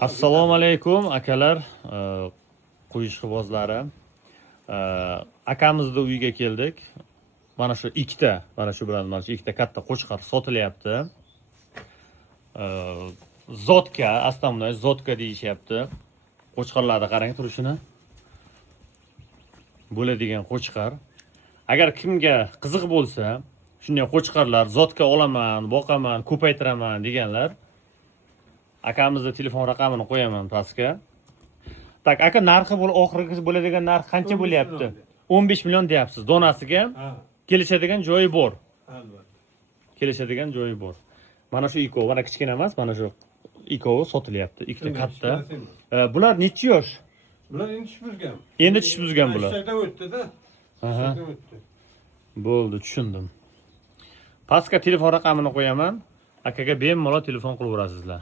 Assalomu alaykum akalar, quyishqibozlari. Akamizni uyiga keldik. Mana shu ikkita, mana shu bilan mana shu ikkita katta qo'chqar sotilyapti. Zotka, astamnoy zotka deyishyapti. Qo'chqarlarni qarang turishini. Bo'ladigan qo'chqar. Agar kimga qiziq bo'lsa, shunday qo'chqarlar zotka olaman, boqaman, ko'paytiraman deganlar, akamizni telefon raqamini qo'yaman pastga. Tak, aka narxi oxirgi bo'ladigan narx qancha bo'lyapti? 15 million deyapsiz. Donasiga kelishadigan joyi bor. Kelishadigan joyi bor. Mana shu ikkovi, mana kichkina emas, mana shu ikkovi sotilyapti. Ikkita katta. Bular necha yosh? Bular endi tish buzgan. Endi tish buzgan bular. Ishlardan o'tdi-da. Aha. Bo'ldi, tushundim. Pastga telefon raqamini qo'yaman. Akaga bemalol telefon qilaverasizlar.